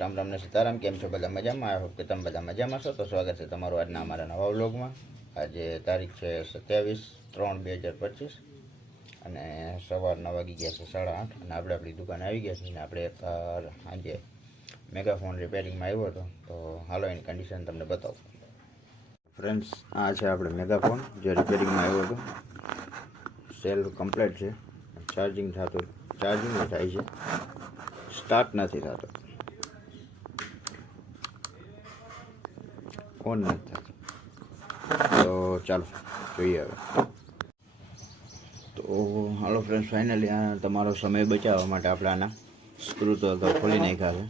રામ રામ ને સીતારામ. કેમ છો બધા? મજામાં? આઈ હોપ કે તમે બધા મજામાં છો. તો સ્વાગત છે તમારું આજના અમારા નવા વ્લોગમાં. આજે તારીખ છે 27/3/2025 અને સવારના વાગી ગયા છે 8:30 અને આપણે આપણી દુકાને આવી ગયા છીએ. આપણે એક આજે મેગાફોન રિપેરિંગમાં આવ્યો હતો, તો હાલો એની કન્ડિશન તમને બતાવું. ફ્રેન્ડ્સ, આ છે આપણે મેગાફોન જે રિપેરિંગમાં આવ્યો હતો. સેલ કમ્પ્લીટ છે, ચાર્જિંગ થાય છે, સ્ટાર્ટ નથી થતો, ઓન નથી થતો. તો ચાલો જોઈએ હવે. તો હાલો ફ્રેન્ડ્સ, ફાઇનલી આ તમારો સમય બચાવવા માટે આપણે આના સ્ક્રૂ તો ખોલી નાખ્યા છે.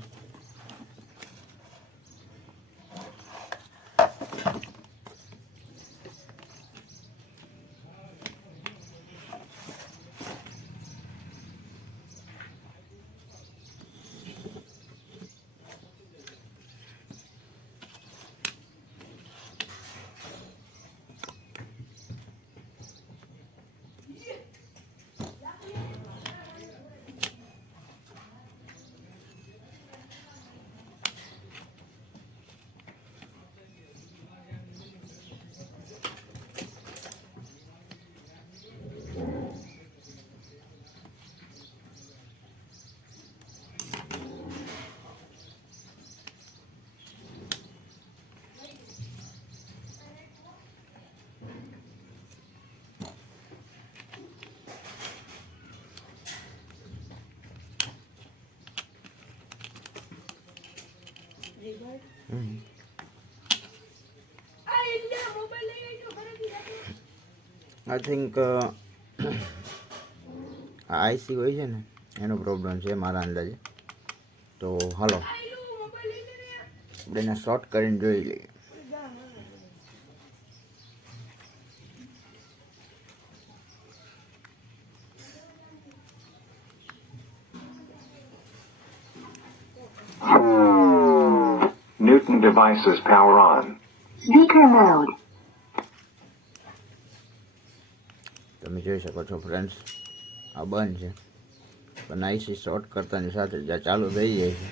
આઈ થિંક આઈસી હોય છે ને એનો પ્રોબ્લેમ છે મારા અંદાજે. તો હાલો આપણે એને શોર્ટ કરીને જોઈ લઈએ. Newton devices power on. Speaker mode. તમે જોઈ શકો છો ફ્રેન્ડ્સ, આ બંધ છે પણ આઈસી શોર્ટ કરતાની સાથે જ આ ચાલુ થઈ જાય છે.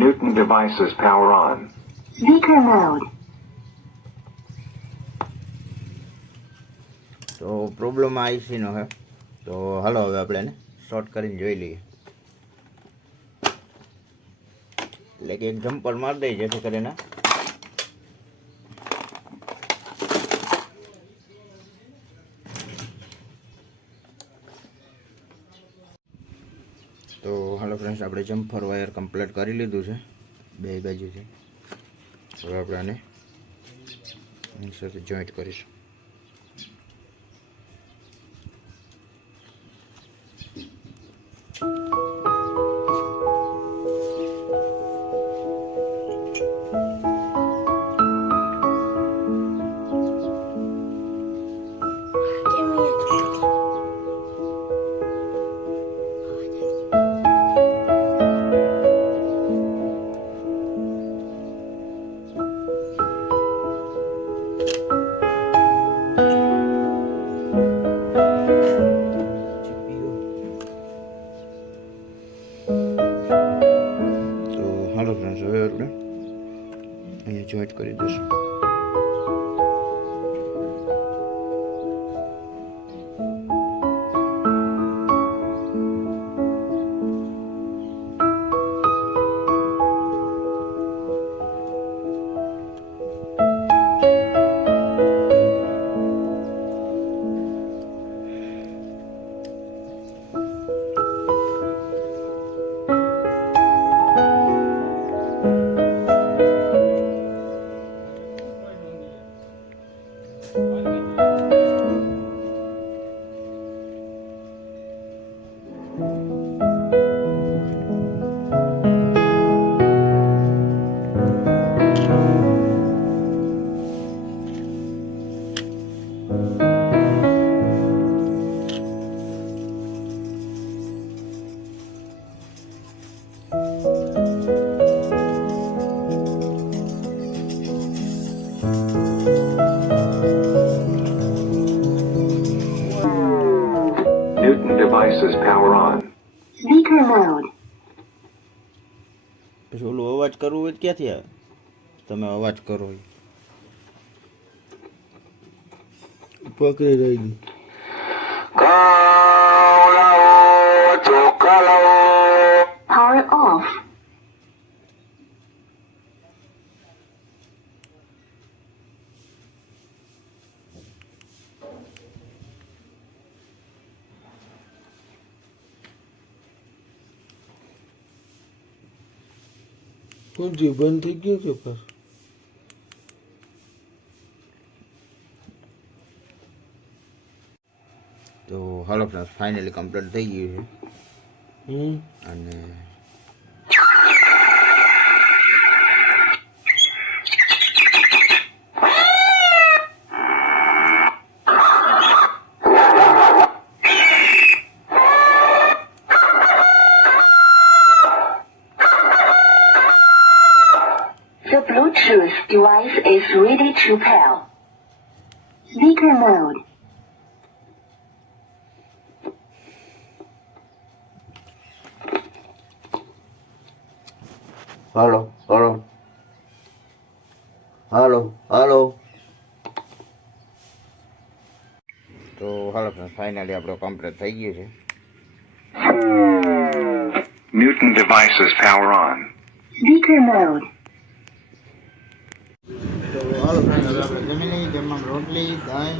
Newton devices power on. Speaker mode. તો પ્રોબ્લેમ આઈસીનો છે. તો હાલો હવે આપણે એને શોર્ટ કરીને જોઈ લઈએ. એટલે કે એક જમ્પર મારી દઈએ જેથી કરીને તો હાલો ફ્રેન્ડ્સ, આપણે જમ્પર વાયર કમ્પ્લીટ કરી લીધું છે બે બાજુથી. હવે આપણે આને એની સાથે જોઈન્ટ કરીશું. હાલો ફ્રેન્ડ્સ, હવે આપણે અહીંયા જોઈન્ટ કરી દઈશું. Newton devices power on. Speaker mode. પછી ઓલું અવાજ કરવું હોય તો ક્યાંથી આવે? તમે અવાજ કરો હોય પકડી રહી ગઈ. Power off. પૂંજી બંધ થઈ ગયો કે પર તો હાલો ફ્રેન્ડ્સ, ફાઇનલી કમ્પ્લીટ થઈ ગયું છે. અને The Bluetooth device is ready to pair. Speaker mode. હાલો હાલો હાલો હાલો. તો હાલો ફ્રેન્ડ્સ, ફાઇનલી આપણો કમ્પ્લીટ થઈ ગયું છે. Newton devices power on. Speaker mode. તો હાલો ફ્રેન્ડ, હવે આપણે જમી લઈએ. જમવામાં રોટલી, દહીં,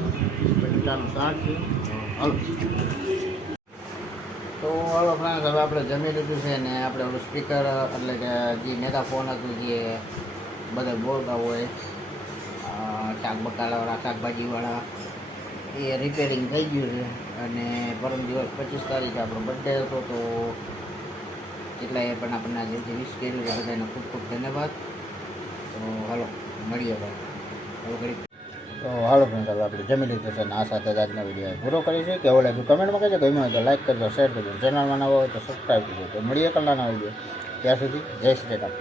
બટાટાનું શાક છે. હાલો. તો હાલો ફ્રેન્ડ, હવે આપણે જમી લીધું છે ને આપણે ઓલું સ્પીકર એટલે કે જે મેગા ફોન હતું જે બધા બોલતા હોય શાક બકાલાવાળા, શાકભાજીવાળા, એ રિપેરિંગ થઈ ગયું છે. અને પરમ દિવસ 25 તારીખે આપણો બર્થડે હતો. તો એટલાએ પણ આપણને જેથી વિશ કર્યું છે બધાને ખૂબ ખૂબ ધન્યવાદ. તો હાલો મળીએ ભાઈ હવે ઘડી. તો હાલો ફ્રેન્ડ, હવે આપણે જમી લીધું છે અને આ સાથે જ આજનો વિડીયો પૂરો કરીશું. કે ઓલે કમેન્ટમાં કહેજો, ગમ્યું હોય તો લાઈક કરજો, શેર કરજો, ચેનલમાં નવો હોય તો સબસ્ક્રાઈબ કરજો. તો મળીએ કલાના વિડીયો. ત્યાં સુધી જય શ્રી રામ.